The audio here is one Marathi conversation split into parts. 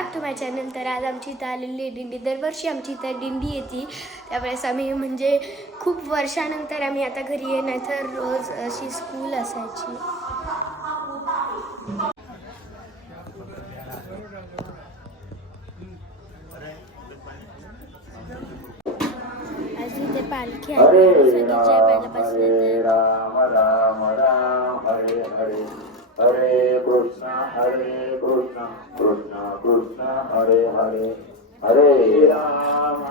Back to my channel. तर आज आमची इथं आलेली आहे दिंडी. दरवर्षी आमची इथं दिंडी येते, त्यावेळेस आम्ही म्हणजे खूप वर्षानंतर आम्ही आता घरी आहे, नाहीतर रोज अशी स्कूल असायची. आज इथे पालखी आहे, सगळीच्या वेळेला बसले. राम राम राम हरे हरे हरे कृष्णा कृष्ण कृष्ण हरे हरे हरे राम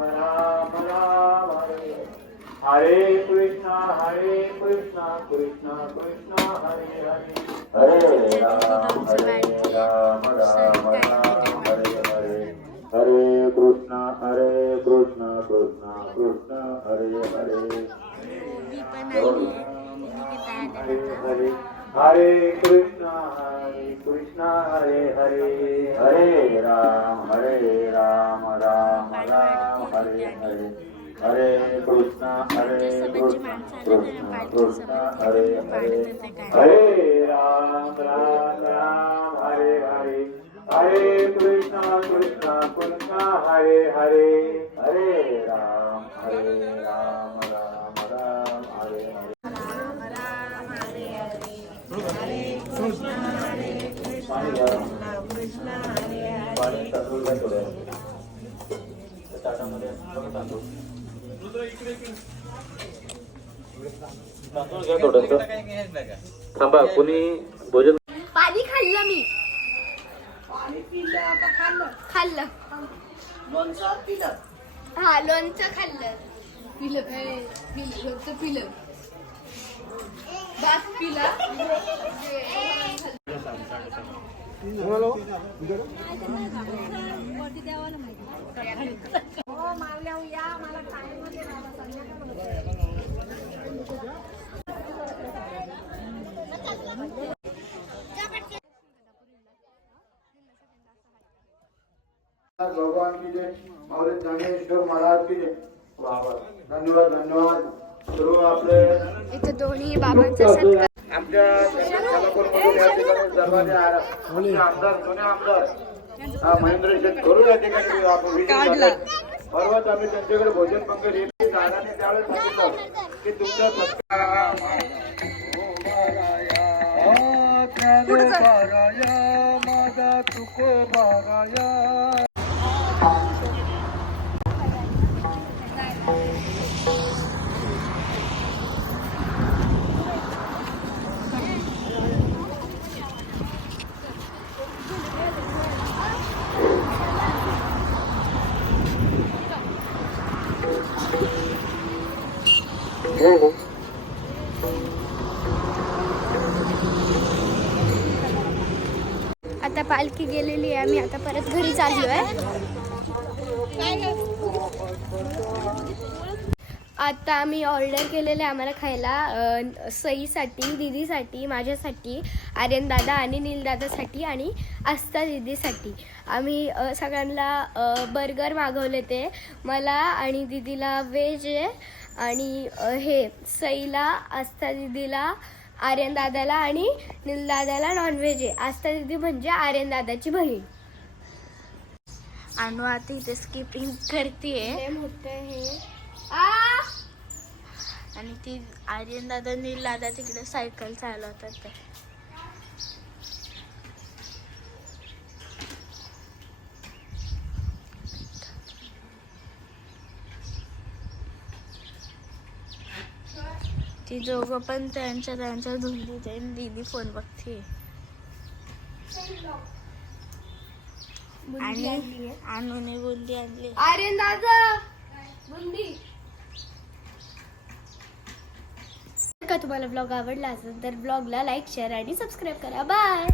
राम राम हरे हरे कृष्णा कृष्ण कृष्ण हरे हरे हरे राम राम राम हरे हरे हरे कृष्णा कृष्ण कृष्ण हरे हरे हरे कृष्णा हरे हरे हरे राम राम राम हरे हरे हरे कृष्णा कृष्ण हरे हरे हरे राम राम हरे हरे हरे कृष्णा कृष्ण हरे हरे हरे राम राम राम हरे हरे थांबा, कुणी भोजन पाणी खाल्लं मी. खाल्लं लोणचं पिलं. हा, लोणचं खाल्लं. लोणचं पिलं. भात पिला. भगवान की जय. माऊली ज्ञानेश्वर महाराज की जय. धन्यवाद धन्यवाद. सर्व आपले इथे दोन्ही बाबांचा सत्कार. आमच्या आमदार जुने आमदार महेंद्र शेठ करू या ठिकाणी आपण परवाच आम्ही त्यांच्याकडे भोजन पंगत येईल. दादाने त्यावेळेस सांगितलं की तुमच्या माझा तुको बाराया. आता पालखी गेलेली आहे, आम्ही आता परत घरी चाललोय. आता आम्ही ऑर्डर केलेले आम्हाला खायला सईसाठी, दीदीसाठी, माझ्यासाठी, आर्यन दादा आणि नील दादासाठी आणि आस्था दीदीसाठी. आम्ही सगळ्यांना बर्गर मागवले. ते मला आणि दीदीला व्हेज आहे आणि हे सईला, आस्था दीदीला, आर्यन दादाला आणि नील दादाला नॉनव्हेज आहे. आस्था दीदी म्हणजे आर्यन दादाची बहीण. अनु आता इथे स्किपिंग करतीये मोठं हे आणि ती आर्यन दादा, नील दादा तिकडे सायकल चालवतात. ते ती दोघं पण त्यांच्या धुंदीत आहे. दीदी फोन बघते आणि अनुने बुंदी आणली. आर्यन दादा बुंदी. का तुम्हाला ब्लॉग आवडला असेल तर ब्लॉगला लाईक, शेअर आणि सबस्क्राईब करा. बाय.